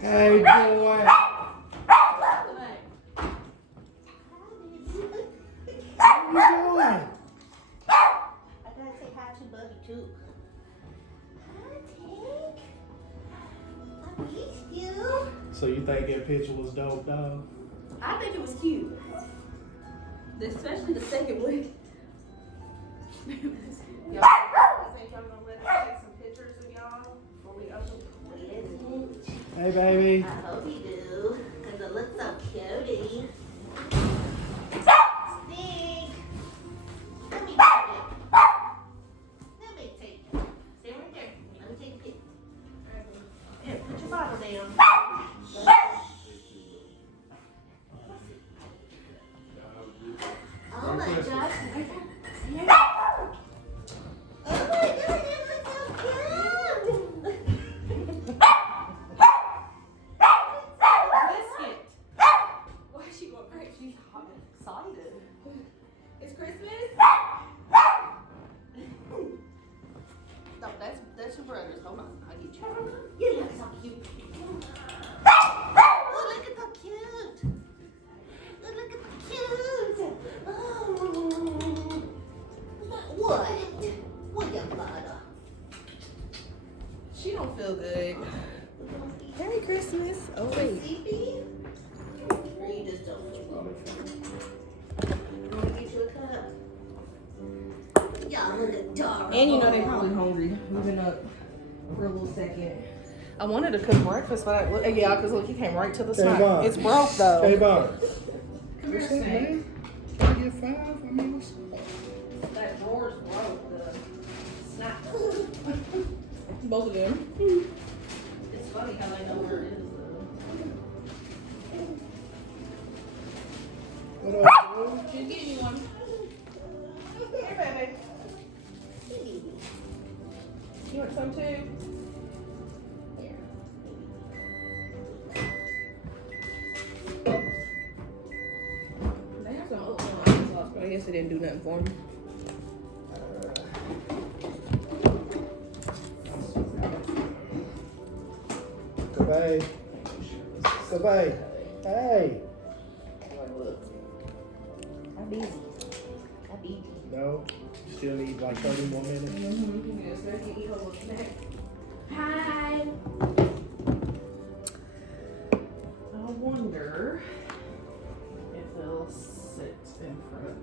Hey, boy. What? What are you doing? I gotta say hi to Bubby too. Hi, Tank. I missed you. So you think that picture was dope, dog? I think it was cute. Especially the second one. Y'all, I think y'all gonna let us take some pictures of y'all before we open the present. Hey, baby. I hope you do, because it looks so cutie. Stink. Let me take it. Let me take it. Stay right there. Let me take a picture. Here, put your bottle down. Oh my gosh. Oh my god, you look so cute. Biscuit. Why is she going crazy? She's hot and excited. It's Christmas? No, that's your brother's. Hold on, I'll get you. You look so cute. Oh, look at the cute. Look at the cute. Oh. What? What your mother? She don't feel good. Merry Christmas. Oh wait. Sleepy? Or you just don't feel well? You want to get you a cup? Y'all look adorable. And you know they probably hungry. We've been up for a little second. I wanted to cook breakfast, but because look, he came right to the Hey, snack. Bob. It's broke though. Hey, Bob. Come here, What's up, Snake. man? Can I get 5? I mean, what's up? That drawer's broke. The snack. Both of them. It's funny how they know where it is. What up, bro? She's getting you one. Here, baby. You want some too? They have some oatmeal sauce, but I guess it didn't do nothing for me. Goodbye. Goodbye. Hey. I'm busy. I'm busy. No. Still need like 30 more minutes. Mm-hmm. Yes, they can eat a little snack. Hi. I wonder if they'll sit in front.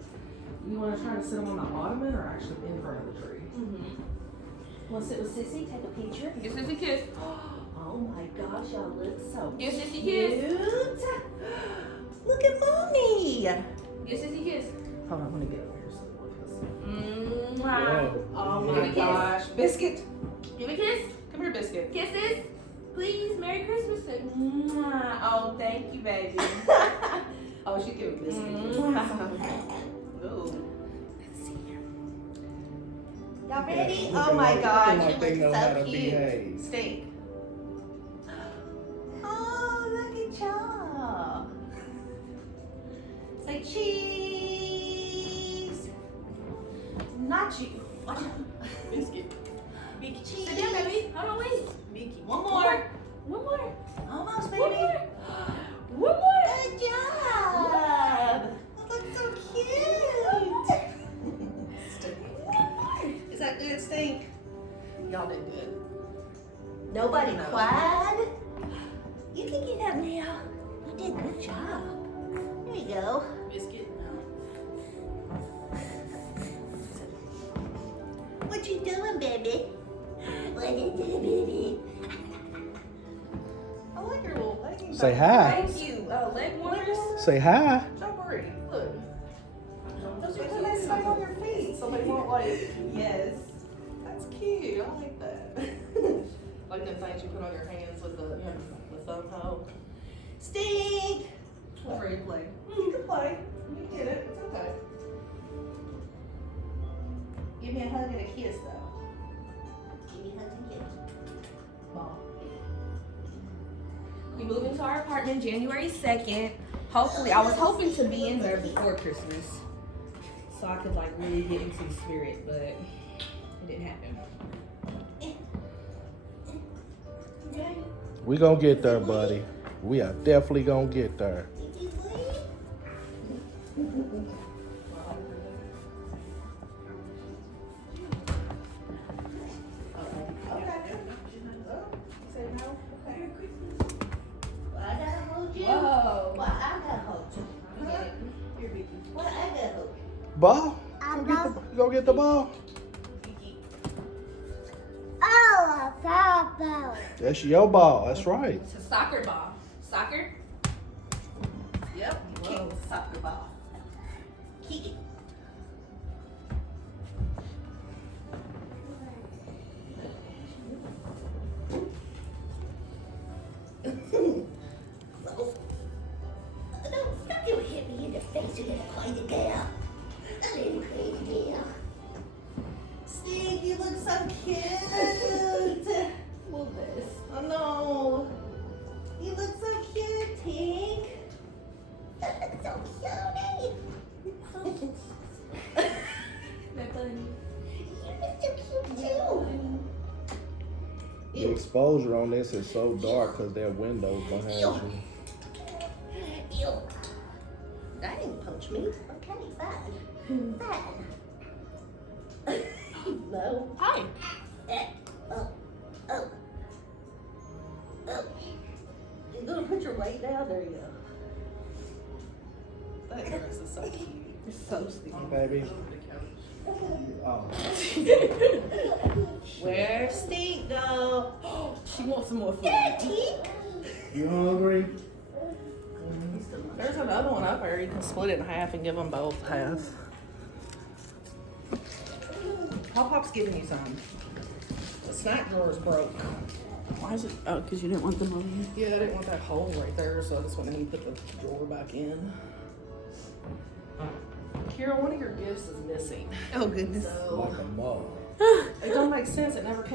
You want to try to sit them on the ottoman or actually in front of the tree? Mm-hmm. Want to sit with Sissy? Take a picture? Give Sissy a kiss. Oh my gosh, y'all look so Give Sissy a cute. kiss. Look at mommy. Give Sissy a kiss. Hold on, let me get over here so we can Whoa. Oh Give my me a gosh. Biscuit. Give a kiss. Come here, Biscuit. Kisses. Please. Merry Christmas. Oh, thank you, baby. Oh, she give a biscuit. Ooh. Let's see here. Y'all ready? Oh my gosh, Like you they know look how so to cute. behave. Steak. Oh, look at y'all. Say cheese. Not you. Watch out. Biscuit. Mickey cheese. Sit down, baby. Hold on, wait. Mickey. One more. One more. Almost, baby. One more. One more. Good job. That looks so cute. Is that good, Stink? Y'all did good. Nobody cried? You can get up now. You did a good job. There you go. Biscuit. What you doing, baby? What you doing, baby? I like your little leggings. Say hi. Thank you. Leg warmers. Say hi. Don't worry. Look. Those are nice stay on your feet so they won't like. Yes. That's cute. I like that. Like them things you put on your hands with the thumb hole. Stink! I'm ready to play. You can play. You can get it. It's okay. Give me a hug and a kiss, though. Give me a hug and kiss. Mom. We moved into our apartment January 2nd. Hopefully, I was hoping to be in there before Christmas, so I could like really get into the spirit, but it didn't happen. Okay. We gonna get there, buddy. We are definitely gonna get there. Whoa. Well, I gotta hold you. Well, I gotta hold you. Ball? You gonna get the ball? Oh, a ball. That's your ball. That's right. It's a soccer ball. Soccer? Yep. Kick the soccer ball. Kick it. Don't you hit me in the face. You're gonna cry the girl. I didn't cry the girl. Steve, you look so cute. Well, this. Oh no. You look so cute, Tink. You look so cute. That funny. You look so cute too. The exposure on this is so dark because there are windows behind you. Ew. That didn't punch me. Okay, fine. Fine. No. Hi. Oh. Oh. Oh. You gonna put your weight down? There you go. That dress is so cute. It's so stupid. Baby. Oh. Where's Stink go? She wants some more food. Yeah, Tink. You hungry? There's another one up there. You can split it in half and give them both half. Pop-Pop's giving you some. The snack drawer's broke. Why is it? Oh, because you didn't want them over here. Yeah, I didn't want that hole right there, so I just went ahead and put the drawer back in. Kira, one of your gifts is missing. Oh, goodness. So Like a mug. it don't make sense. It never came